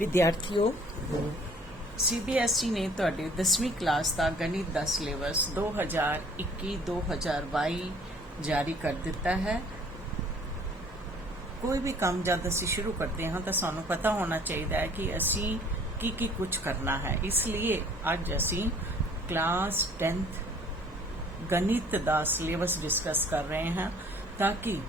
विद्यार्थियों सीबीएसई ने ਤੁਹਾਡੇ 10ਵੀਂ ਕਲਾਸ ਦਾ ਗਣਿਤ ਦਾ ਸਿਲੇਬਸ 2021-2022 ਜਾਰੀ ਕਰ ਦਿੱਤਾ ਹੈ। ਕੋਈ ਵੀ ਕੰਮ ਜਦ ਅਸੀਂ ਸ਼ੁਰੂ ਕਰਦੇ ਹਾਂ ਤਾਂ ਸਾਨੂੰ ਪਤਾ ਹੋਣਾ ਚਾਹੀਦਾ ਹੈ ਕਿ ਅਸੀਂ ਕੀ ਕੁਝ ਕਰਨਾ ਹੈ। ਇਸ ਲਈ ਅੱਜ ਅਸੀਂ क्लास 10th गणित ਦਾ ਸਿਲੇਬਸ ਡਿਸਕਸ ਕਰ ਰਹੇ ਹਾਂ ਤਾਂ ਕਿ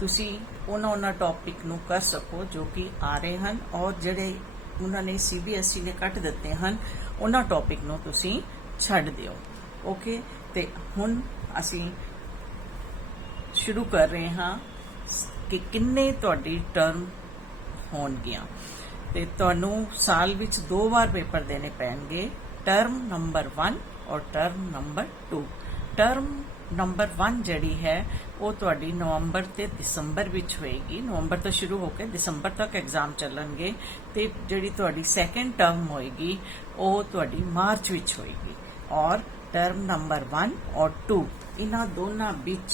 ਤੁਸੀਂ ਉਹਨਾਂ ਟੌਪਿਕ ਨੂੰ ਕਰ ਸਕੋ ਜੋ ਕਿ ਆ ਰਹੇ ਹਨ ਔਰ ਜਿਹੜੇ ਉਹਨਾਂ ਨੇ ਸੀਬੀਐਸਈ ਨੇ ਕੱਟ ਦਿੱਤੇ ਹਨ ਉਹਨਾਂ ਟੌਪਿਕ ਨੂੰ ਤੁਸੀਂ ਛੱਡ ਦਿਓ। ਓਕੇ, ਤੇ ਹੁਣ ਅਸੀਂ ਸ਼ੁਰੂ ਕਰ ਰਹੇ ਹਾਂ ਕਿ ਕਿੰਨੇ ਤੁਹਾਡੀ ਟਰਮ ਹੋਣਗੀਆਂ ਤੇ ਤੁਹਾਨੂੰ ਸਾਲ ਵਿੱਚ 2 ਵਾਰ ਪੇਪਰ ਦੇਣੇ ਪੈਣਗੇ, टर्म नंबर 1 और टर्म नंबर 2। टर्म नंबर 1 ਜਿਹੜੀ ਹੈ ਉਹ ਤੁਹਾਡੀ ਨਵੰਬਰ ਤੇ ਦਸੰਬਰ ਵਿੱਚ ਹੋਏਗੀ। ਨਵੰਬਰ ਤੋਂ ਸ਼ੁਰੂ ਹੋ ਕੇ ਦਸੰਬਰ ਤੱਕ ਐਗਜ਼ਾਮ ਚੱਲਣਗੇ ਤੇ ਜਿਹੜੀ ਤੁਹਾਡੀ ਸੈਕੰਡ ਟਰਮ ਹੋਏਗੀ ਉਹ ਤੁਹਾਡੀ ਮਾਰਚ ਵਿੱਚ ਹੋਏਗੀ। ਔਰ ਟਰਮ ਨੰਬਰ 1 ਔਰ 2 ਇਹਨਾਂ ਦੋਨਾਂ ਵਿੱਚ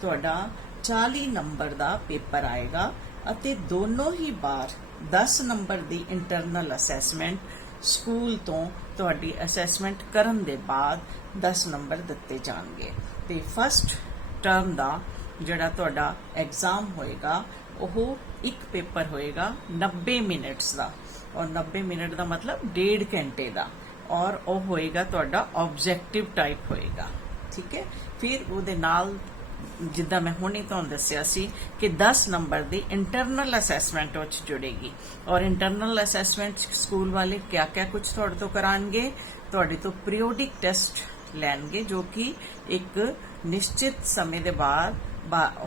ਤੁਹਾਡਾ 40 ਨੰਬਰ ਦਾ ਪੇਪਰ ਆਏਗਾ ਅਤੇ ਦੋਨੋਂ ਹੀ ਬਾਰ 10 ਨੰਬਰ ਦੀ ਇੰਟਰਨਲ ਅਸੈਸਮੈਂਟ ਸਕੂਲ ਤੋਂ ਤੁਹਾਡੀ ਅਸੈਸਮੈਂਟ ਕਰਨ ਦੇ ਬਾਅਦ 10 ਨੰਬਰ ਦਿੱਤੇ ਜਾਣਗੇ। ਤੇ ਫਸਟ ਟਰਮ ਦਾ ਜਿਹੜਾ ਤੁਹਾਡਾ ਐਗਜ਼ਾਮ ਹੋਏਗਾ ਉਹ ਇੱਕ ਪੇਪਰ ਹੋਏਗਾ 90 ਮਿੰਟਸ ਦਾ ਔਰ 90 ਮਿੰਟ ਦਾ ਮਤਲਬ 1.5 ਘੰਟੇ ਦਾ ਔਰ ਉਹ ਹੋਏਗਾ ਤੁਹਾਡਾ ਆਬਜੈਕਟਿਵ ਟਾਈਪ ਹੋਏਗਾ। ਠੀਕ ਹੈ, ਫਿਰ ਉਹਦੇ ਨਾਲ ਜਿੱਦਾਂ ਮੈਂ ਹੁਣੇ ਤੁਹਾਨੂੰ ਦੱਸਿਆ ਸੀ ਕਿ 10 ਨੰਬਰ ਦੀ ਇੰਟਰਨਲ ਅਸੈਸਮੈਂਟ ਵਿੱਚ ਜੁੜੇਗੀ ਔਰ ਇੰਟਰਨਲ ਅਸੈਸਮੈਂਟ ਸਕੂਲ ਵਾਲੇ ਕਿਆ ਕੁਝ ਤੁਹਾਡੇ ਤੋਂ ਕਰਾਣਗੇ, ਤੁਹਾਡੇ ਤੋਂ ਪੀਰੀਓਡਿਕ ਟੈਸਟ ਲੈਣਗੇ ਜੋ ਕਿ ਇੱਕ ਨਿਸ਼ਚਿਤ ਸਮੇਂ ਦੇ ਬਾਅਦ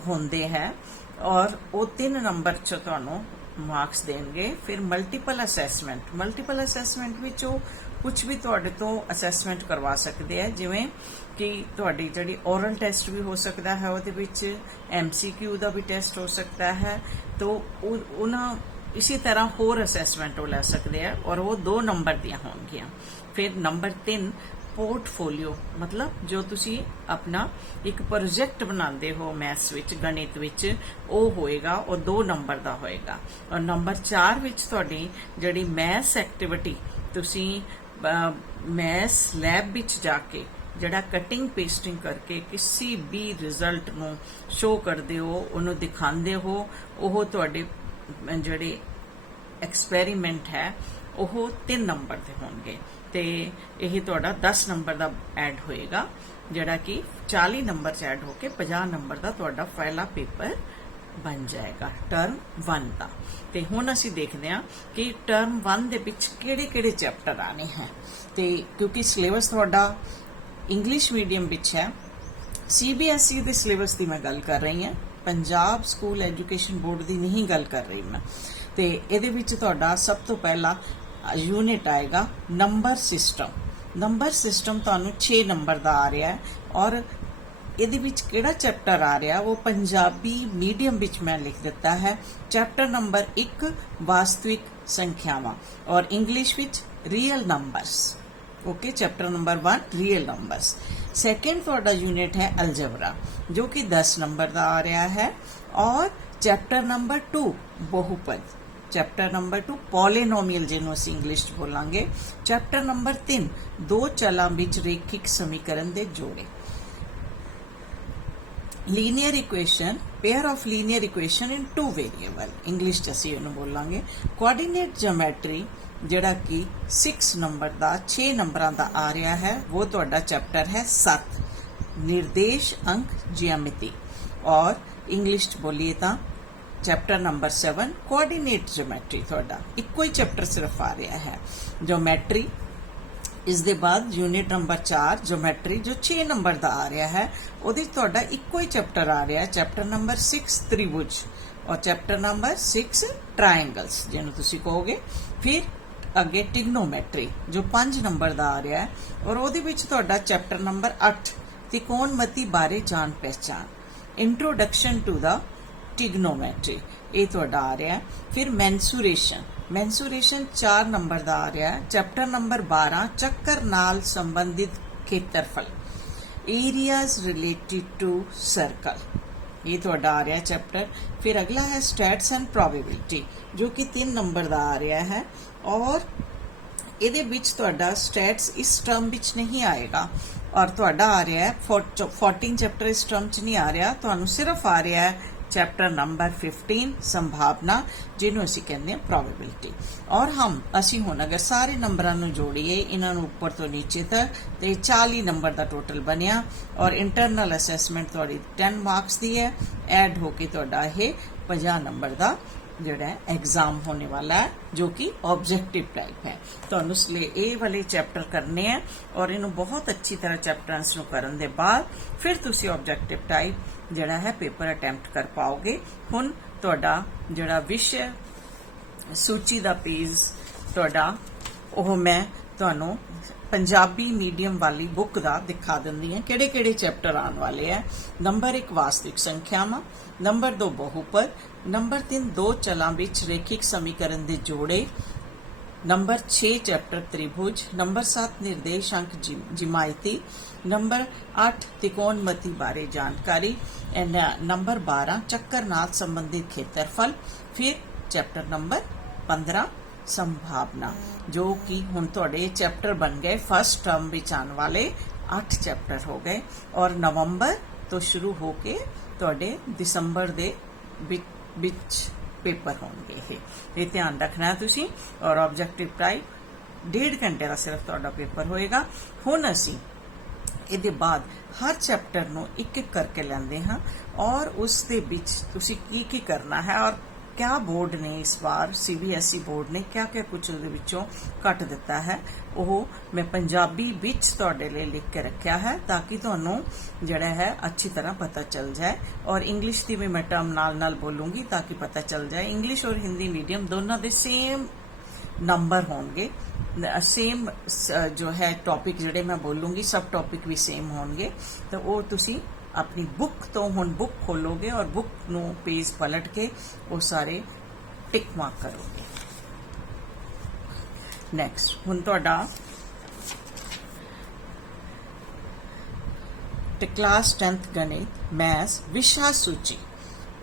ਹੁੰਦੇ ਹੈ ਔਰ ਉਹ 3 ਨੰਬਰ 'ਚ ਤੁਹਾਨੂੰ ਮਾਰਕਸ ਦੇਣਗੇ। ਫਿਰ ਮਲਟੀਪਲ ਅਸੈਸਮੈਂਟ ਵਿੱਚ ਉਹ ਕੁਝ ਵੀ ਤੁਹਾਡੇ ਤੋਂ ਅਸੈਸਮੈਂਟ ਕਰਵਾ ਸਕਦੇ ਆ, ਜਿਵੇਂ ਕਿ ਤੁਹਾਡੀ ਜਿਹੜੀ ਔਰਲ ਟੈਸਟ ਵੀ ਹੋ ਸਕਦਾ ਹੈ, ਉਹਦੇ ਵਿੱਚ MCQ ਦਾ ਵੀ ਟੈਸਟ ਹੋ ਸਕਦਾ ਹੈ। ਤਾਂ ਉਹਨਾਂ ਇਸੇ ਤਰ੍ਹਾਂ ਹੋਰ ਅਸੈਸਮੈਂਟ ਉਹ ਲੈ ਸਕਦੇ ਆ ਔਰ ਉਹ 2 ਨੰਬਰ ਦੀਆਂ ਹੋਣਗੀਆਂ। ਫਿਰ ਨੰਬਰ 3 ਪੋਰਟਫੋਲੀਓ ਮਤਲਬ ਜੋ ਤੁਸੀਂ ਆਪਣਾ ਇੱਕ ਪ੍ਰੋਜੈਕਟ ਬਣਾਉਂਦੇ ਹੋ ਮੈਥਸ ਵਿੱਚ, ਗਣਿਤ ਵਿੱਚ, ਉਹ ਹੋਏਗਾ ਉਹ 2 ਨੰਬਰ ਦਾ ਹੋਏਗਾ। ਔਰ ਨੰਬਰ 4 ਵਿੱਚ ਤੁਹਾਡੀ ਜਿਹੜੀ ਮੈਥਸ ਐਕਟੀਵਿਟੀ ਤੁਸੀਂ ਮੈਥਸ ਲੈਬ ਵਿੱਚ ਜਾ ਕੇ ਜਿਹੜਾ ਕਟਿੰਗ ਪੇਸਟਿੰਗ ਕਰਕੇ ਕਿਸੇ ਵੀ ਰਿਜ਼ਲਟ ਨੂੰ ਸ਼ੋ ਕਰਦੇ ਹੋ, ਉਹਨੂੰ ਦਿਖਾਉਂਦੇ ਹੋ, ਉਹ ਤੁਹਾਡੇ ਜਿਹੜੇ ਐਕਸਪੈਰੀਮੈਂਟ ਹੈ ਉਹ 3 ਨੰਬਰ ਦੇ ਹੋਣਗੇ ਤੇ ਇਹ ਤੁਹਾਡਾ 10 ਨੰਬਰ ਦਾ ਐਡ ਹੋਏਗਾ ਜਿਹੜਾ ਕਿ 40 ਨੰਬਰ 'ਚ ਐਡ ਹੋ ਕੇ 50 ਨੰਬਰ ਦਾ ਤੁਹਾਡਾ ਪਹਿਲਾ ਪੇਪਰ ਬਣ ਜਾਏਗਾ ਟਰਮ 1 ਦਾ। ਤੇ ਹੁਣ ਅਸੀਂ ਦੇਖਦੇ ਹਾਂ ਕਿ ਟਰਮ 1 ਦੇ ਵਿੱਚ ਕਿਹੜੇ ਚੈਪਟਰ ਆਣੇ ਹੈ। ਤੇ ਕਿਉਂਕਿ ਸਿਲੇਬਸ ਤੁਹਾਡਾ ਇੰਗਲਿਸ਼ ਮੀਡੀਅਮ ਵਿੱਚ ਹੈ, CBSE ਦੇ ਸਿਲੇਬਸ ਦੀ ਮੈਂ ਗੱਲ ਕਰ ਰਹੀ ਹਾਂ, ਪੰਜਾਬ ਸਕੂਲ ਐਜੂਕੇਸ਼ਨ ਬੋਰਡ ਦੀ ਨਹੀਂ ਗੱਲ ਕਰ ਰਹੀ ਮੈਂ। ਤੇ ਇਹਦੇ ਵਿੱਚ ਤੁਹਾਡਾ ਸਭ ਤੋਂ ਪਹਿਲਾ ਯੂਨਿਟ ਆਏਗਾ ਨੰਬਰ ਸਿਸਟਮ ਤੁਹਾਨੂੰ 6 ਨੰਬਰ ਦਾ ਆ ਰਿਹਾ ਹੈ ਔਰ ਇਹਦੇ ਵਿੱਚ ਕਿਹੜਾ ਚੈਪਟਰ ਆ ਰਿਹਾ ਉਹ ਪੰਜਾਬੀ ਮੀਡੀਅਮ ਵਿੱਚ ਮੈਂ ਲਿਖ ਦਿੱਤਾ ਹੈ। ਚੈਪਟਰ ਨੰਬਰ 1 ਵਾਸਤਵਿਕ ਸੰਖਿਆਵਾਂ ਔਰ ਇੰਗਲਿਸ਼ ਵਿੱਚ real numbers. Okay, chapter number 1 real numbers. Second ਤੁਹਾਡਾ यूनिट है अलजेब्रा जो कि 10 नंबर ਦਾ ਆ ਰਿਹਾ ਹੈ और चैप्टर नंबर 2 बहुपद, चैप्टर नंबर 2 ਪੋਲੀਨੋਮੀਅਲ ਜਿਹਨੂੰ ਅਸੀਂ ਇੰਗਲਿਸ਼ 'ਚ ਬੋਲਾਂਗੇ। ਚੈप्टर नंबर 3 ਦੋ ਚਲਾਂ ਵਿੱਚ ਰੇਖਿਕ ਸਮੀਕਰਨ ਦੇ ਜੋੜੇ। Linear equation, pair of linear equation in 2 variable English 'ਚ ਅਸੀਂ ਇਹਨੂੰ ਬੋਲਾਂਗੇ। ਕੋਆਰਡੀਨੇਟ ਜਿਓਮੈਟਰੀ ਜਿਹੜਾ ਕਿ 6 ਨੰਬਰ ਦਾ 6 ਨੰਬਰਾਂ ਦਾ ਆ ਰਿਹਾ ਹੈ ਉਹ ਤੁਹਾਡਾ ਚੈਪਟਰ ਹੈ 7 निर्देश अंक ज्यामिति और इंग्लिश बोलिए तो चैप्टर नंबर 7 कोऑर्डिनेट ज्योमेट्री ਤੁਹਾਡਾ ਇੱਕੋ ਹੀ ਚੈਪਟਰ ਸਿਰਫ ਆ ਰਿਹਾ ਹੈ ज्योमेट्री। ਇਸ ਦੇ ਬਾਅਦ यूनिट नंबर 4 ज्योमेट्री जो 6 ਨੰਬਰ ਦਾ ਆ ਰਿਹਾ ਹੈ ਉਹਦੇ ਤੁਹਾਡਾ ਇੱਕੋ ਹੀ ਚੈਪਟਰ ਆ ਰਿਹਾ ਹੈ, ਚੈਪਟਰ ਨੰबर 6 त्रिभुज और चैप्टर नंबर 6 ट्रायंगल्स ਜਿਹਨੂੰ ਤੁਸੀਂ ਕਹੋਗੇ। ਫਿਰ ਅੱਗੇ ਟ੍ਰਿਗਨੋਮੈਟਰੀ ਜੋ 5 ਨੰਬਰ ਦਾ ਆ ਰਿਹਾ ਹੈ ਔਰ ਉਹਦੇ ਵਿੱਚ ਤੁਹਾਡਾ ਚੈਪਟਰ ਨੰबर 8 ਤਿਕੋਣਮਤੀ ਬਾਰੇ ਜਾਣ ਪਹਿਚਾਨ, ਇੰਟਰੋਡਕਸ਼ਨ ਟੂ ਦਾ ਟ੍ਰਿਗਨੋਮੈਟਰੀ ਇਹ ਤੁਹਾਡਾ ਆ ਰਿਹਾ ਹੈ। ਫਿਰ ਮੈਂਸੂਰੇਸ਼ਨ 4 ਨੰਬਰ ਦਾ ਆ ਰਿਹਾ ਹੈ, ਚੈਪਟਰ ਨੰबर 12 ਚੱਕਰ ਨਾਲ ਸੰਬੰਧਿਤ ਖੇਤਰਫਲ, ਏਰੀਆਜ਼ ਰਿਲੇਟਿਡ ਟੂ ਸਰਕਲ ये तुहाडा आ रहा है चैप्टर। फिर अगला है स्टैट्स एंड प्रोबेबिलिटी, जो कि 3 नंबर का आ रहा है, और ਇਹਦੇ ਵਿੱਚ ਤੁਹਾਡਾ ਸਟੈਟਸ ਇਸ ਟਰਮ ਵਿੱਚ ਨਹੀਂ ਆਏਗਾ, ਔਰ ਤੁਹਾਡਾ ਆ ਰਿਹਾ ਹੈ 14 ਚੈप्टर इस टर्म च नहीं आ रहा, ਤੁਹਾਨੂੰ सिर्फ आ रहा है चैप्टर नंबर 15 संभावना, जिन्हों असी कहते हैं प्रोबेबिलिटी। और असी हुण अगर सारे नंबरों को जोड़िए इन्हों उपर तो नीचे तक, तो 40 नंबर का टोटल बनया, और इंटरनल असैसमेंट थोड़ी 10 मार्क्स की है, ऐड होके तुहाडा ये 50 नंबर का जोड़ा एग्जाम होने वाला है, जो कि ऑब्जेक्टिव टाइप है। तो इसलिए ये वाले चैप्टर करने हैं, और इन्हों बहुत अच्छी तरह चैप्टर्स को करने के बाद फिर तुसी ऑब्जेक्टिव टाइप जोड़ा है पेपर अटैम्प्ट कर पाओगे। हुण तुहाडा जोड़ा विषय सूची का पेज तुहाडा ओह मैं तुहानूं पंजाबी मीडियम वाली बुक का दिखा दिंदी है, किहड़े किहड़े चैप्टर आने वाले हैं। नंबर 1 वास्तविक संख्यावां, नंबर 2 बहुपद, नंबर 3 दो चलां विच रेखिक समीकरण के जोड़े, नंबर 6 चैप्टर त्रिभुज, नंबर 7 निर्देशांक जिमायती, नंबर 8 त्रिकोणमिति बारे जानकारी, नंबर 12 चक्कर नाल संबंधित क्षेत्रफल, फिर चैप्टर नंबर 15 संभावना, जो कि हुण तुहाडे चैप्टर बन गए फर्स्ट टर्म विच आने वाले 8 चैप्टर हो गए, और नवंबर तो शुरू होके तुहाडे दिसंबर दे विच पेपर होंगे। ये ध्यान रखना है तुसी। और ऑब्जेक्टिव टाइप 1.5 घंटे का सिर्फ तुहाडा पेपर होएगा। हुण असी इहदे बाद हर चैप्टर नूं एक एक करके लैंदे हां, और उस दे विच तुसी की करना है, और क्या बोर्ड ने इस बार CBSE बोर्ड ने क्या क्या कुछ उहदे विचों कट दिता है, वो मैं पंजाबी विच तुहाडे लई लिख के रखा है, ताकि तुहानूं जिहड़ा है अच्छी तरह पता चल जाए। और इंग्लिश की भी मैं टर्म नाल बोलूँगी ताकि पता चल जाए। इंग्लिश और हिंदी मीडियम दोनों के सेम नंबर होंगे, सेम जो है टॉपिक जिहड़े मैं बोलूँगी सब टॉपिक भी सेम होंगे। तो वो तुसी अपनी बुक तो हुण बुक खोलोगे और बुक नू पेज पलट के वो सारे टिक मार्क करोगे। नैक्सट हुण तुहाडा क्लास 10th गणित मैथ्स विषय सूची।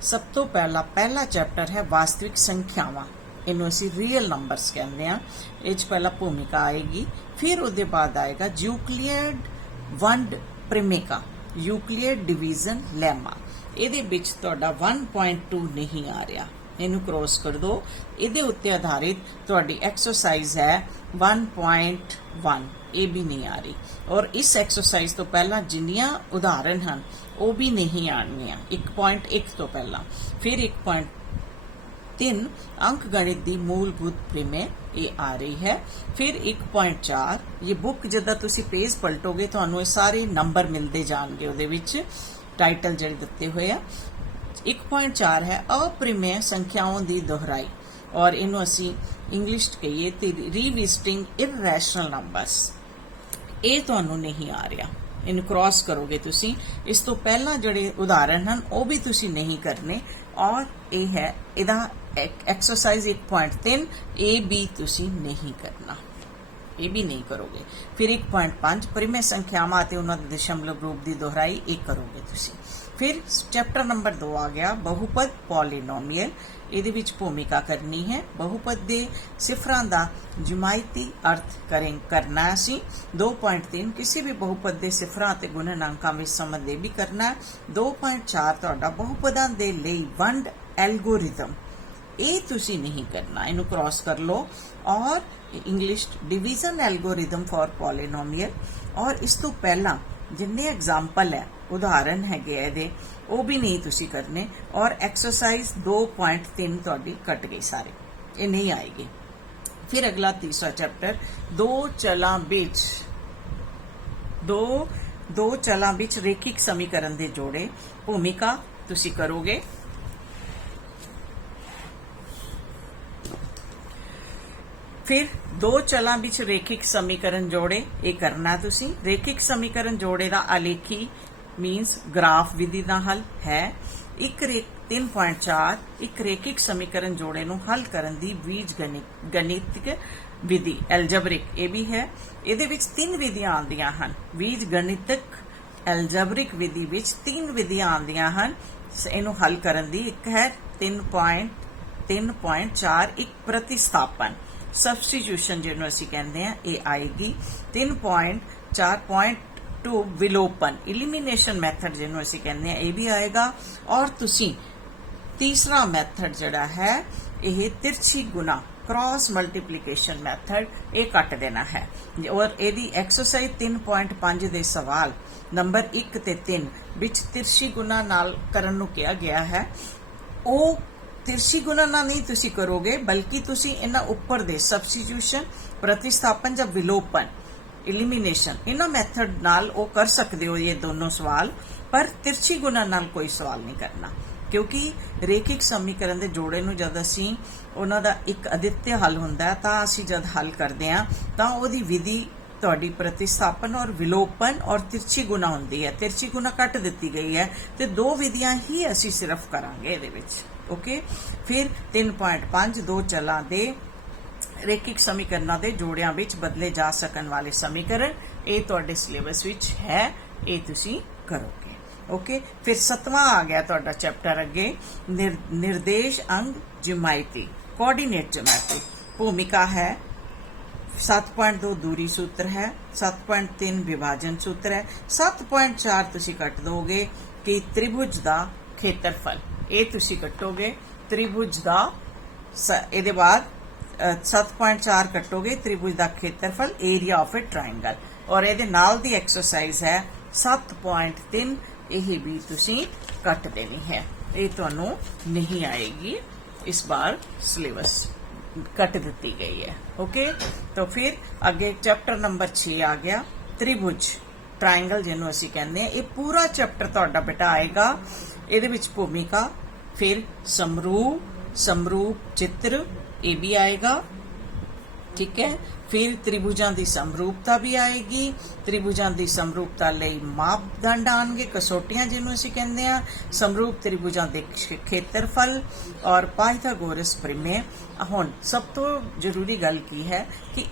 सब तो पहला चैप्टर है वास्तविक संख्यावां, इनू असी रियल नंबर्स कहते हैं। इस पहला भूमिका आएगी, फिर उसके बाद आएगा यूक्लिड वंड प्रेमिका, यूक्लिड डिवीजन लैमा। ਇਹਦੇ ਵਿੱਚ ਤੁਹਾਡਾ 1.2 नहीं आ रहा, ਇਹਨੂੰ क्रॉस कर दो। ਇਹਦੇ ਉੱਤੇ आधारित ਤੁਹਾਡੀ एक्सरसाइज है 1.1, ये भी नहीं आ रही। और इस एक्सरसाइज तो पहला जिन्नियां उदाहरण हैं वो भी नहीं आनियां 1.1 तो पहला। फिर 1.3 अंक गणित की मूलभूत प्रमेय ये आ रही है। फिर 1.4 ये बुक जिदा तुसी पेज पलटोगे तो सारे नंबर मिलते जाएंगे, उहदे विच टाइटल जिहड़े दिते हुए हैं। 1.4 है अप्रमेय संख्याओं की दोहराई, और इनू असी इंग्लिश कहिए तो रीविजिटिंग इरैशनल नंबर्स। ये तुहानू नहीं आ रहा, इन क्रॉस करोगे तुसी। इस तो पहला जिहड़े उदाहरण हैं वो भी तुसी नहीं करने, और ये है इहदा एक्सरसाइज 1.3 ये भी तुसी नहीं करना, ये भी नहीं करोगे। फिर 1.5 परिमेय संख्यावां ते उन्हां दे दशमलव रूप की दोहराई ये करोगे तुसी। फिर चैप्टर नंबर 2 आ गया बहुपद पॉलीनोमियल। ਇਹਦੇ ਵਿੱਚ भूमिका करनी है। बहुपद के सिफरां का जुमायती अर्थ करना असी। 2.3 किसी भी बहुपद के सिफरां ते गुणनांकां विच संबंध भी करना है। 2.4 तुहाडा बहुपदां दे लई वंड एल्गोरिथम, ये तुसी नहीं करना, इनू क्रॉस कर लो। और English division algorithm for polynomial. और इस तो पहला जिन्ने एग्जाम्पल है उदाहरण है वो भी नहीं तुसी करने। और एक्सरसाइज 2.3 तुहाडी कट गई, सारे ये नहीं आएगी। फिर अगला तीसरा चैप्टर दो चलां विच रेखिक समीकरण के जोड़े। भूमिका तुसी करोगे। फिर दो चलां विच रेखिक समीकरण जोड़े ये करना तुसी। रेखिक समीकरण जोड़े का आलेखी मीनस ग्राफ विधि का हल है। 3.4 एक रेखिक समीकरण जोड़े नूं हल करन दी बीज गणितिक विधि एल्जबरिक ये भी है। इहदे विच 3 विधियां आंदियां हन। बीज गणितक एल्जबरिक विधि विच 3 विधियां आंदियां हन। ਇਹਨੂੰ ਹੱਲ ਕਰਨ ਦੀ ਇੱਕ ਹੈ 3.4 ਇੱਕ ਪ੍ਰਤਿਸਥਾਪਨ ਸਬਸਟੀਟਿਊਸ਼ਨ ਜਿਹਨੂੰ ਅਸੀਂ ਕਹਿੰਦੇ ਆ ਇਹ ਆਏਗੀ। 3.4.2 ਵਿਲੋਪਨ ਇਲੀਮੀਨੇਸ਼ਨ ਮੈਥਡ ਜਿਹਨੂੰ ਅਸੀਂ ਕਹਿੰਦੇ ਆ ਇਹ ਵੀ ਆਏਗਾ। ਔਰ ਤੁਸੀਂ ਤੀਸਰਾ ਮੈਥਡ ਜਿਹੜਾ ਹੈ ਇਹ ਤਿਰਛੀ ਗੁਣਾ क्रॉस मल्टीप्लिकेशन मैथड ये कट देना है। और यदि एक्सरसाइज 3.5 दे सवाल नंबर 1 ते 3 विच तिरछी गुना नाल करन नूं कहा गया है, वो तिरछी गुना नाल नहीं तुसी करोगे बल्कि तुसी इन्हां उपर दे सब्सटीट्यूशन प्रतिस्थापन या विलोपन इलिमिनेशन इन्हां मैथड नाल वो कर सकते हो ये दोनों सवाल, पर तिरछी गुना नाल कोई सवाल नहीं करना क्योंकि रेखिक समीकरण के जोड़े नूं जद असीं उन्हां दा एक अद्वितीय हल हुंदा तां असीं जद हल करदे हां तां ओहदी विधि तुहाडी प्रतिस्थापन और विलोपन और तिरछी गुना हुंदी है। तिरछी गुना कट दित्ती गई है ते दो विधियां ही असीं सिर्फ करांगे इहदे विच। ओके, फिर 3.5 दो चलां दे रेखिक समीकरणों के जोड़ियां विच बदले जा सकन वाले समीकरण ये तुहाडे सिलेबस विच है, ये तुसीं करोगे। ओके, फिर 7वां आ गया तुहाडा चैप्टर अगे निर्देश अंग ज्योमेट्री कोऑर्डिनेट ज्योमेट्री। भूमिका है 7.2 दूरी सूत्र है, 7.3 विभाजन सूत्र है, 7.4 तुसी कट दोगे कि त्रिभुज दा खेत्रफल ये तुसी कटोगे त्रिभुज दा इहदे बाद 7.4 कटोगे त्रिभुज दा खेत्रफल एरिया ऑफ ए ट्रायंगल। और इहदे नाल दी एक्सरसाइज है 7.3 यही भी तुसी कट देनी है, ये तुहानू नहीं आएगी इस बार सिलेबस कट दी गई है। ओके, तो फिर अगे चैप्टर नंबर 6 आ गया त्रिभुज ट्रायंगल जिन्हों असी कहते हैं। ये पूरा चैप्टर तुहाडा बेटा आएगा, इहदे विच भूमिका फिर समरूप चित्र ये भी आएगा। ठीक है, फिर त्रिभुजां दी समरूपता भी आएगी, त्रिभुजां दी समरूपता लई मापदंड आएंगे कसौटियां जिन्हों असीं कहंदे आ, समरूप त्रिभुजां दे खेत्रफल और पाइथागोरस प्रमेय। हुण सब तो जरूरी गल की है कि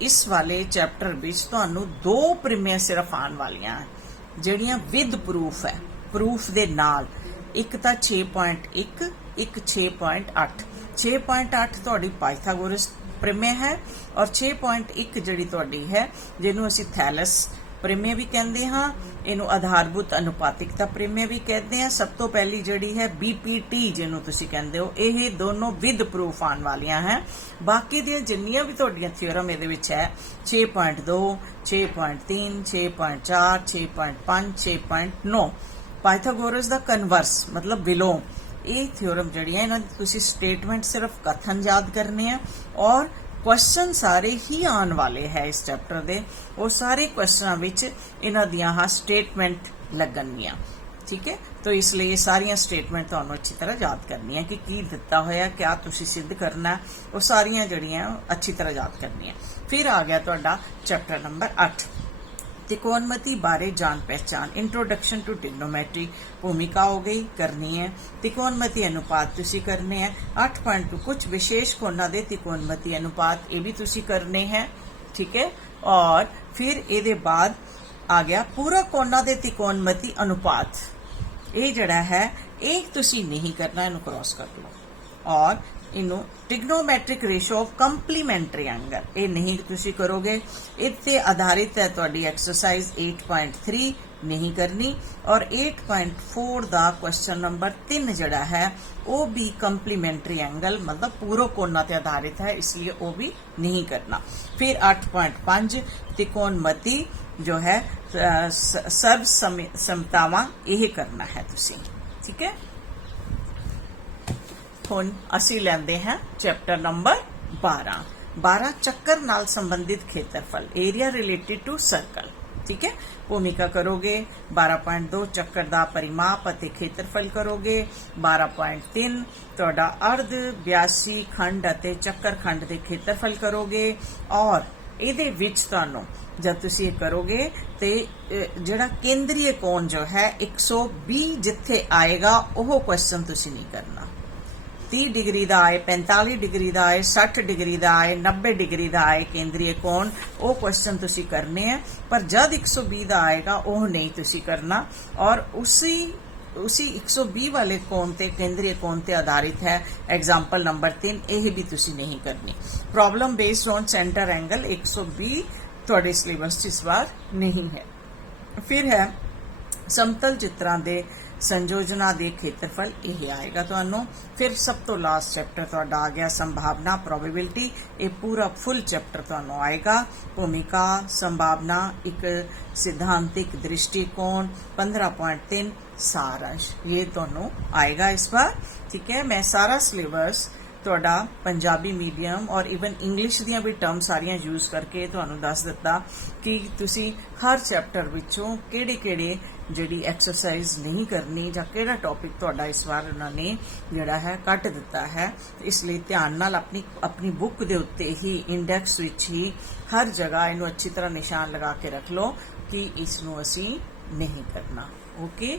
इस वाले चैप्टर विच तुहानू दो प्रमेय सिर्फ आने वालियां जिहड़ियां विद प्रूफ है, प्रूफ दे नाल। एक तां 6.1 एक 6.8 6.8 तुहाडी पाइथागोरस प्रमेय है और 6.1 जिहड़ी तुहाडी है जिन्हों असीं थैलस प्रमेय भी कहते हाँ, इनू आधारभूत अनुपातिकता प्रमेय भी कहते हैं। सब तो पहली जिहड़ी है BPT जिन्हों तुसीं कहंदे हो, ये दोनों विद प्रूफ आने वालियां हैं। बाकी दी जिन्नियां भी तुहाडीआं थ्योरम इहदे विच है 6.2 6.3 6.4 6.5 6.9 पाइथागोरस दा कन्वर्स मतलब विलोम, ये थ्योरम जड़ी है इन्हां तुसी स्टेटमेंट सिर्फ कथन याद करने हैं और क्वेश्चन सारे ही आने वाले हैं इस चैप्टर दे। वो सारे क्वेश्चन विच इन्हां दियां स्टेटमेंट लगणगियां। ठीक है, तो इसलिए ये सारियां स्टेटमेंट तुहानूं अच्छी तरह याद करनी है कि की दिता होया क्या तुसी सिद्ध करना है, वो सारियां जड़ियां अच्छी तरह याद करनी है। फिर आ गया तुहाडा चैप्टर नंबर 8 त्रिकोणमिति बारे जान पहचान इंट्रोडक्शन टू ट्रिग्नोमेट्री। भूमिका हो गई करनी है, त्रिकोणमिति अनुपात तुसी करने हैं। 8.2 कुछ विशेष कोणों के त्रिकोणमिति अनुपात ये भी तुसी करने हैं। ठीक है, और फिर ये बाद आ गया पूरा कोणों के त्रिकोणमिति अनुपात, ये जड़ा है एक तुसी नहीं करना, इनू क्रॉस कर लो। और इनू trigonometric ratio of complementary angle ये नहीं तुसी करोगे। इत्ते आधारित है तुहाडी एक्सरसाइज 8.3 नहीं करनी। और 8.4 दा क्वेश्चन नंबर 3 जड़ा है वो भी कंप्लीमेंट्री एंगल मतलब पूरा कोणा ते आधारित है, इसलिए वो भी नहीं करना। फिर 8.5 त्रिकोणमिति जो है सर्व समतावां यही करना है तुसी। ठीक है, हुण असी लैंदे हैं चैप्टर नंबर 12 चक्कर नाल संबंधित क्षेत्रफल एरिया रिलेटेड टू सर्कल। ठीक है, भूमिका करोगे 12.2 चक्कर दा परिमाप अते क्षेत्रफल करोगे। 12.3 तुहाडा अर्ध व्यासी खंड अते चक्कर खंड दे क्षेत्रफल करोगे। और इहदे विच तुहानूं जब तुसी करोगे तो जिहड़ा केंद्रीय कोण जो है 120 जिथे आएगा वह क्वेश्चन तुसी नहीं करना। 30 डिग्री का आए, 45 डिग्री का आए, 60 डिग्री का आए, 90 डिग्री का आए केंद्रीय कोण, वो क्वेश्चन तुसी करने हैं। पर जब 120 का आएगा वह नहीं तुसी करना। और उसी उसी 120 वाले कोण ते केंद्रीय कोण ते आधारित है। एग्जाम्पल नंबर 3 यह भी तुसी नहीं करनी। Problem based on centre angle 120 तुहाडे सिलेबस च इस बार नहीं है। फिर है समतल चित्रां दे संयोजना दे खेत्रफल, यह आएगा तुहानू। फिर सब तो लास्ट चैप्टर तुहाडा आ गया संभावना प्रोबेबिलिटी, ये पूरा फुल चैप्टर तुहानू आएगा। भूमिका संभावना एक सिद्धांतिक दृष्टिकोण 15.3 सारांश, ये तुहानू आएगा इस बार। ठीक है, मैं सारा सिलेबस तुहाडा पंजाबी मीडियम और इवन इंग्लिश दियां भी टर्म सारियां यूज करके तुहानू दस दिता कि तुसी हर चैप्टर विचों किहड़े-किहड़े जिहड़ी एक्सरसाइज नहीं करनी जां किहड़ा टॉपिक तुहाडा इस बार उन्होंने जिहड़ा है कट दिता है। इसलिए ध्यान नाल अपनी बुक दे उत्ते ही इंडेक्स विच ही हर जगह इनू अच्छी तरह निशान लगा के रख लो कि इसनू असी नहीं करना। ओके।